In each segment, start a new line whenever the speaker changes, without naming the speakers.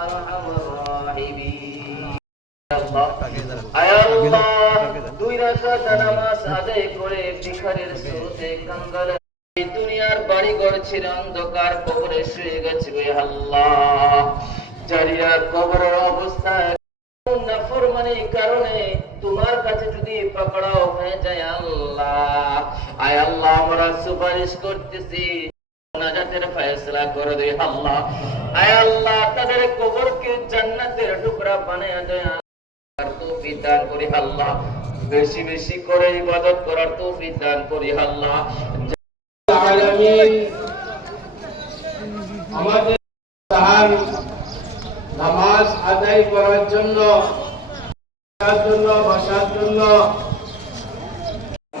أرحم الراحمين আয় আল্লাহ দুই রাকাত নামাজ আদায় করে ভিখারির স্রোতে কাঙ্গালে এই দুনিয়ার বাড়ি ঘর ছেড়ে অন্ধকার কবরে শুয়ে গেছে রে আল্লাহ জারিয়া কবরের অবস্থায় নাফরমানির কারণে তোমার কাছে যদি পাকড়াও হয়ে যায় আল্লাহ আয় আল্লাহ আমরা সুপারিশ করতেছি ফয়সলা করে দে আল্লাহ। আয় আল্লাহ, তাদের কবরকে জান্নাতের টুকরা দেয়। আর করি আল্লাহ। বেশি বেশি করে ইবাদত করার করি আল্লাহ।
আলামিন আমাদের তাহার নামাজ আদায় করার জন্য জন্য, বসার জন্য
এখন এখনও যারা বলেছে ইনশাআল্লাহ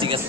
ঠিক আছে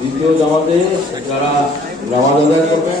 দ্বিতীয় জামাতে যারা নামাজ আদায় করবেন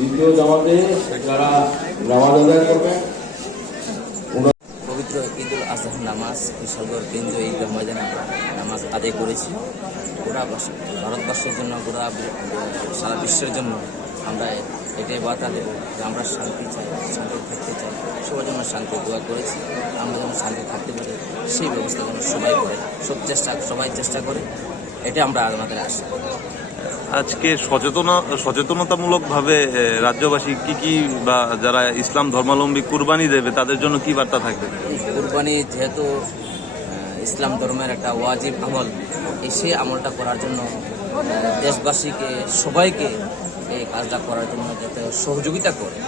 দ্বিতীয় জামাতে যারা নামাজ আদায় করবেন
পবিত্র ঈদুল আজহা নামাজ বিশালগড় কেন্দ্রীয় ঈদগাহ ময়দানে নামাজ আদায় করেছি। গোটা বর্ষ- ভারতবর্ষের জন্য গোটা সারা বিশ্বের জন্য আমরা এটাই বার্তা দেব যে আমরা শান্তি চাই শান্তি থাকতে চাই, সবার জন্য শান্তি দোয়া করেছি। আমরা যেন শান্তি থাকতে পারি, সেই ব্যবস্থা যেন সবাই করে, সব চেষ্টা, সবাই চেষ্টা করে এটা আমরা আমাদের আশা।
আজকে সচেতনা, সচেতনতামূলকভাবে রাজ্যবাসী কি কি বা যারা ইসলাম ধর্মাবলম্বী কুরবানি দেবে, তাদের জন্য কি বার্তা থাকবে?
কুরবানি যেহেতু ইসলাম ধর্মের একটা ওয়াজিব আমল এসে আমলটা করার জন্য দেশবাসীকে, সবাইকে এই কাজটা করার জন্য যাতে সহযোগিতা করে,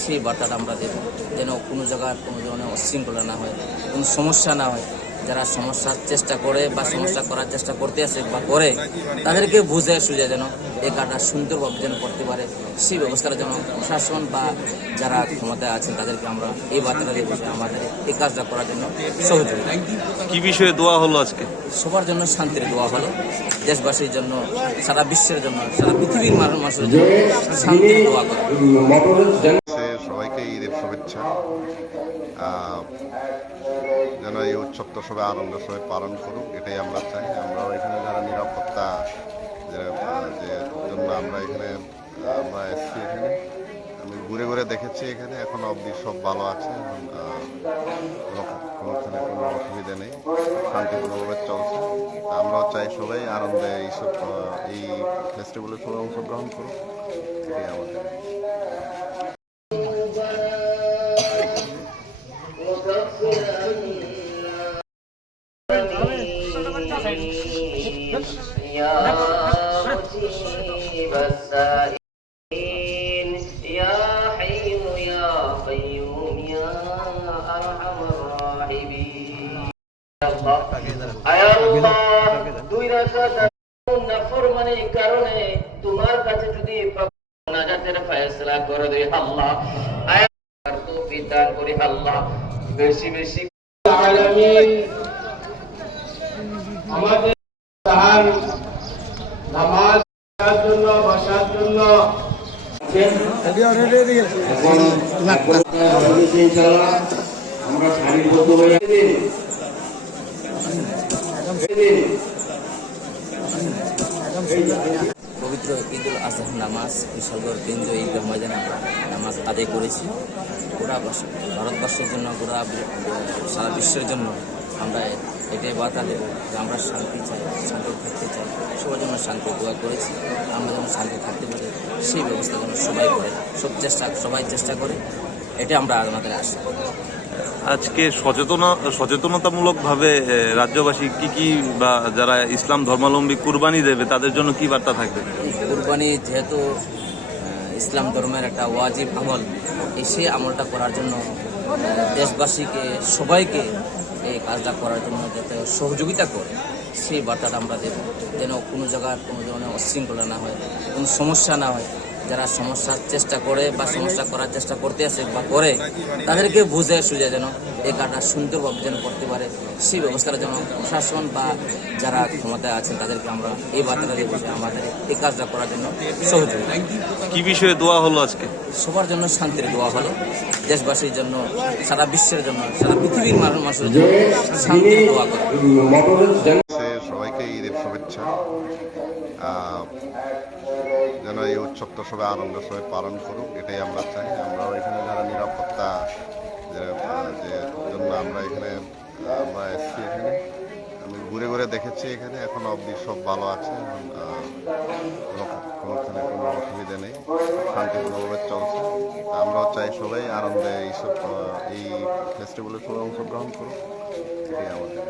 সেই বার্তাটা আমরা দেব। যেন কোনো জায়গার কোনো ধরনের অশৃঙ্খলা না হয়, কোনো সমস্যা না হয় যারা সমস্যার চেষ্টা করে বা সমস্যা করার চেষ্টা করতে আসে বা করে তাদেরকে বুঝে সুঝে যেন এই কাজটা সুন্দরভাবে যেন করতে পারে। সেই ব্যবস্থাটা যেন প্রশাসন বা যারা ক্ষমতায় আছেন তাদেরকে আমরা এই বার্তাটা যে আমাদের এই কাজটা করার জন্য সহযোগিতা
কি বিষয়ে দোয়া হলো আজকে?
সবার জন্য শান্তির দোয়া হলো। দেশবাসীর জন্য সারা বিশ্বের জন্য সারা পৃথিবীর মানুষের জন্য শান্তির দোয়া করা।
যেন এই উৎসবটা সবাই আনন্দের সবাই পালন করুক, এটাই আমরা চাই। আমরাও এখানে যারা নিরাপত্তা, যে জন্য আমরা এখানে, আমরা এসেছি এখানে। আমি ঘুরে ঘুরে দেখেছি এখানে, এখন অবধি সব ভালো আছে। কোনোখানে কোনো অসুবিধা নেই। শান্তিপূর্ণভাবে চলছে। আমরাও চাই সবাই আনন্দে এইসব এই ফেস্টিভ্যালে সবাই অংশগ্রহণ করুক। এটাই আমাদের।
يا مجيب السائلين يا حي يا قيوم يا أرحم الراحمين আয় আল্লাহ দুই রাকাত নাফরমানির কারণে তোমার কাছে যদি নাজাতের ফয়সালা করে দে আল্লাহ আয় আর তৌফিক দান করি আল্লাহ বেশি বেশি
আলামিন আমাদের তাহার পড়ার জন্য, বসার জন্য।
আমরা সারিবদ্ধ হয়ে
পবিত্র ঈদ উল আজহা নামাজ বিশালগড় কেন্দ্রীয় ঈদগাহ ময়দানে নামাজ আদায় করেছি। গোটা ভারতবর্ষের জন্য গোটা সারা বিশ্বের জন্য আমরা এটাই বার্তা দেবো যে আমরা শান্তি চাই শান্তি থাকতে চাই। সবাই জন্য শান্তি দোয়া করেছি আমরা যেন শান্তি থাকতে পারি সেই ব্যবস্থা যেন সবাই করে সব চেষ্টা সবাই চেষ্টা করে এটা আমরা আমাদের আশা।
আজকে সচেতন সচেতনতামূলক ভাবে রাজ্যবাসী কি কি বা যারা ইসলাম ধর্মাবলম্বী কুরবানি দেবে তাদের জন্য কি বার্তা থাকবে?
কুরবানি যেহেতু ইসলাম ধর্মের একটা ওয়াজিব আমল এই সেই আমলটা করার জন্য দেশবাসীকে সবাইকে এই কাজটা করার জন্য যাতে সহযোগিতা করে, সেই বার্তাটা আমরা দেব। যেন কোনো জায়গার কোনো ধরনের অশৃঙ্খলা না হয়, কোনো সমস্যা না হয়। যারা সমস্যার চেষ্টা করে বা সমস্যা করার চেষ্টা করতে আসে বা করে তাদেরকে বুঝে সুঝে যেন এই কাজটা সুন্দরভাবে যেন করতে পারে। সেই ব্যবস্থাটা যেন প্রশাসন বা যারা ক্ষমতায় আছেন তাদেরকে আমরা এই বার্তাটা দিয়ে যে আমাদের এই কাজটা করার জন্য সহযোগিতা
কি বিষয়ে দোয়া হলো আজকে?
সবার জন্য শান্তির দোয়া হলো। দেশবাসীর জন্য সারা বিশ্বের জন্য সারা পৃথিবীর মানুষের জন্য শান্তির দোয়া করা।
সবাই আনন্দের সবাই পালন করুক, এটাই আমরা চাই। আমরাও এখানে যারা নিরাপত্তা, যে জন্য আমরা এখানে, আমরা এসছি এখানে। আমি ঘুরে ঘুরে দেখেছি এখানে, এখন অবধি সব ভালো আছে। কোনোখানে কোনো অসুবিধা নেই। শান্তিপূর্ণভাবে চলছে। আমরাও চাই সবাই আনন্দে এইসব এই ফেস্টিভ্যালে সবাই অংশগ্রহণ করুক। এটাই আমাদের।